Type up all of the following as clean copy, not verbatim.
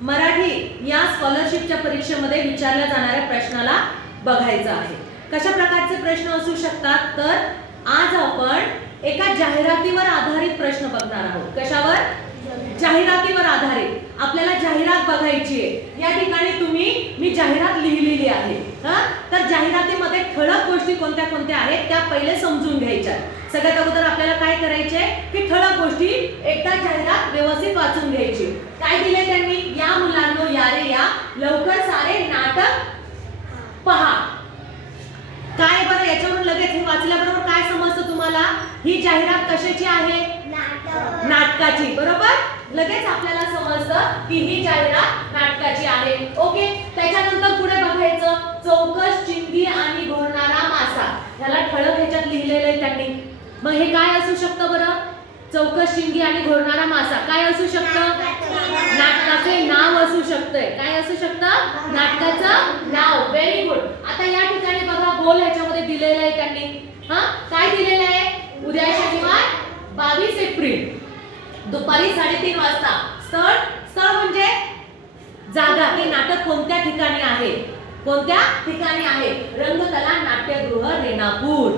मराठी या स्कॉलरशिपच्या परीक्षेमध्ये विचारल्या जाणाऱ्या प्रश्नाला बघायचं आहे। कशा प्रकारचे प्रश्न असू शकतात तर आज आपण एका जाहिरातीवर आधारित प्रश्न बघणार आहोत। कशावर? जाहिरातीवर आधारित आपल्याला जाहिरात बघायची आहे। या ठिकाणी मी जाहिरात लिहिलेली आहे। तर जाहिरातीमध्ये ठळक गोष्टी कोणत्या कोणत्या आहेत त्या पहिले समजून घ्यायच्या। सगळ्यात अगोदर आपल्याला काय करायचे की ठळक गोष्टी एकदा जाहिरात व्यवस्थित वाचून घ्यायची। काय दिले त्यांनी? या मुलांनो या रे या, लवकर सारे नाटक पहा। काय बरं याच्यावरून लगेच हे वाचल्याबरोबर काय समजतं तुम्हाला? ही जाहिरात कशाची आहे? नाटकाची। बरोबर? लगेच आपल्याला समजतं की ही जाहिरात नाटकाची आहे। ओके, त्याच्यानंतर पुढे बघायचं चौकस, चिंगी आणि घोरणारा मासा। याला ठळक ह्याच्यात लिहिलेलं आहे त्यांनी। मग हे काय असू शकतं बरं? चौकस, चिंगी आणि घोरणारा मासा काय असू शकतं? नाटकाचे नाव असू शकतंय। काय असू शकतं? नाटकाचं नाव। Very good. आता या ठिकाणी बघा गोल ह्याच्यामध्ये दिलेलं आहे त्यांनी। काय दिलेलं आहे? उद्या शनिवार 22 एप्रिल दुपारी 3:30 वाजता स्थळ म्हणजे जागा। हे नाटक कोणत्या ठिकाणी आहे? कोणत्या ठिकाणी आहे? रंगकला नाट्यगृह रेणापूर।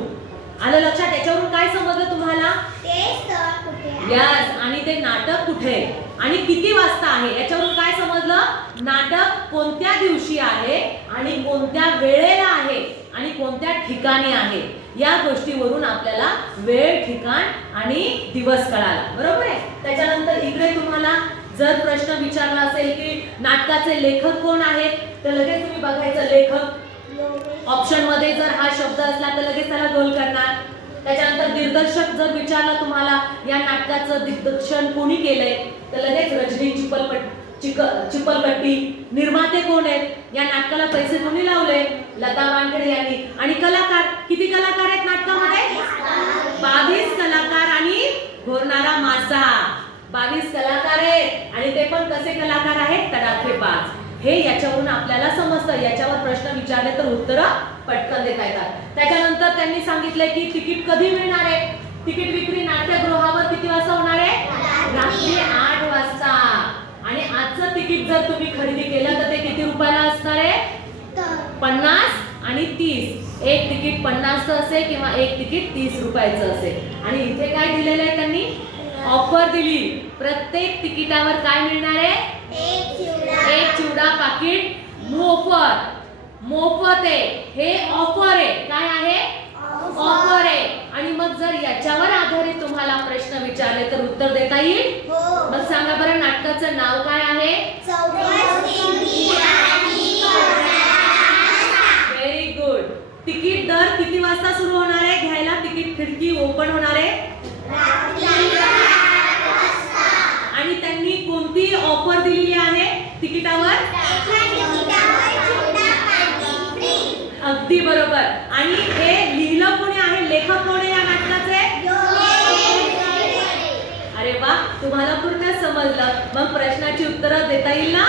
आलं लक्षात? याच्यावरून काय समजलं तुम्हाला? ते स्थळ कुठे आहे? यस, आणि ते नाटक कुठे आणि किती वाजता आहे याच्यावरून काय समजलं? नाटक कोणत्या दिवशी आहे आणि कोणत्या वेळेला आहे आणि कोणत्या ठिकाणी आहे या गोष्टीवरून आपल्याला वेळ, ठिकाण आणि दिवस कळाला। बरोबर आहे? त्याच्यानंतर इकडे तुम्हाला जर प्रश्न विचारला असेल की नाटकाचे लेखक कोण आहेत तर लगेच तुम्ही बघायचं लेखक। ऑप्शन मध्ये जर हा शब्द असला तर लगेच त्याला गोल करणार। त्याच्यानंतर दिग्दर्शक जर विचारला तुम्हाला या नाटकाचं दिग्दर्शन कोणी केलंय तर लगेच रजनी चिपलपट्टी। निर्माते कोण आहेत? या नाटकाला पैसे कोणी लावले? लता वानखेडे यांनी। आणि कलाकार किती कलाकार आहेत नाटकामध्ये? 22 कलाकार आणि घोरणारा मासा। 22 कलाकार आहेत आणि ते पण कसे कलाकार आहेत? तडाखेबाज। हे याच्यावरून आपल्याला समजतं। याच्यावर प्रश्न विचारले तर उत्तर पटकन देता येतात। त्याच्यानंतर त्यांनी सांगितले की तिकीट कधी मिळणार आहे? तिकीट विक्री नाट्यगृहावर किती वाजता होणार आहे? रात्री 8 वाजता। आणि आजचं तिकीट जर तुम्ही खरेदी केलं तर ते किती रुपयाला असणार आहे? 50 आणि 30। एक तिकीट 50चं असेल किंवा एक तिकीट 30 रुपयाचं असेल। आणि इथे काय दिलेलं आहे त्यांनी? ऑफर दिली। प्रत्येक तिकिटावर काय मिळणार आहे? एक चिवडा पाकिट मोफत। मोफत आहे, हे ऑफर आहे। काय आहे? ऑफर आहे। आणि मग जर याच्यावर आधारित तुम्हाला प्रश्न विचारले तर उत्तर देता येईल? मग सांगा बरं नाटकाचं नाव काय आहे? Very good. तिकीट दर किती वाजता सुरू होणार आहे घ्यायला? तिकीट खिडकी ओपन होणार आहे आणि त्यांनी कोणती ऑफर दिलेली आहे तिकिटावर? अगदी बरोबर। आणि हे लिहिलं कोणी आहे? लेखक कोण आहे या नाटकाचे? अरे वा, तुम्हाला पूर्ण समजलं। मग प्रश्नाची उत्तरं देता येईल ना?